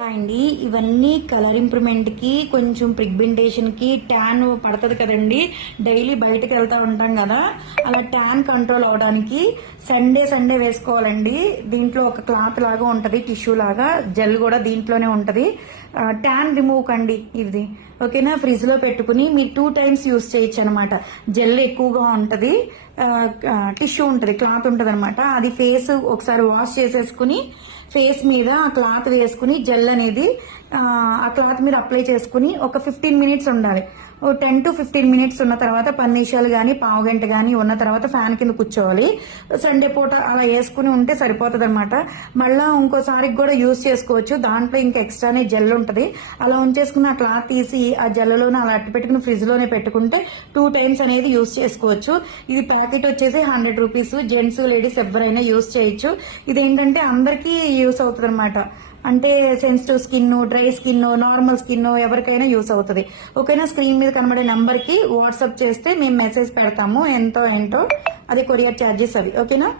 అండి. ఇవన్నీ కలర్ ఇంప్రూవ్మెంట్కి కొంచెం ప్రిగ్మెంటేషన్కి ట్యాన్ పడుతుంది కదండి. డైలీ బయటకు వెళ్తా ఉంటాం కదా. అలా ట్యాన్ కంట్రోల్ అవడానికి సండే సండే వేసుకోవాలండి. దీంట్లో ఒక క్లాత్ లాగా ఉంటది టిష్యూ లాగా. జెల్ కూడా దీంట్లోనే ఉంటది. ట్యాన్ రిమూవ్ కండి ఇది. ఓకేనా? ఫ్రిడ్జ్లో పెట్టుకుని మీరు టూ టైమ్స్ యూస్ చేయొచ్చు అనమాట జెల్ ఎక్కువగా ఉంటది టిష్యూ ఉంటది క్లాత్ ఉంటది అనమాట అది ఫేస్ ఒకసారి వాష్ చేసేసుకుని ఫేస్ మీద ఆ క్లాత్ వేసుకుని జెల్ అనేది ఆ, క్లాత్ మీద అప్లై చేసుకుని ఒక ఫిఫ్టీన్ మినిట్స్ ఉండాలి. టెన్ టు ఫిఫ్టీన్ మినిట్స్ ఉన్న తర్వాత పది నిమిషాలు కానీ పావు గంట కానీ ఉన్న తర్వాత ఫ్యాన్ కింద కూర్చోవాలి. సండే పూట అలా వేసుకుని ఉంటే సరిపోతుంది అనమాట మళ్ళీ ఇంకోసారికి కూడా యూస్ చేసుకోవచ్చు. దాంట్లో ఇంకా ఎక్స్ట్రానే జెల్ ఉంటుంది. అలా ఉంచేసుకుని ఆ క్లాత్ తీసి ఆ జెల్లోనే అలా అట్టు పెట్టుకుని ఫ్రిడ్జ్లోనే పెట్టుకుంటే టూ టైమ్స్ అనేది యూస్ చేసుకోవచ్చు. ఇది ప్యాకెట్ వచ్చేసి హండ్రెడ్ రూపీస్. జెంట్స్ లేడీస్ ఎవరైనా యూస్ చేయొచ్చు. ఇదేంటంటే అందరికీ యూస్ అవుతుంది అనమాట అంటే sensitive skin dry skin normal skin ఎవరికైనా యూస్ అవుతుంది. ఓకేనా స్క్రీన్ మీద కనబడే నెంబర్కి వాట్సాప్ చేస్తే మేము మెసేజ్ పెడతాము ఎంతో ఏంటో అది కొరియర్ ఛార్జెస్ అవి. ఓకేనా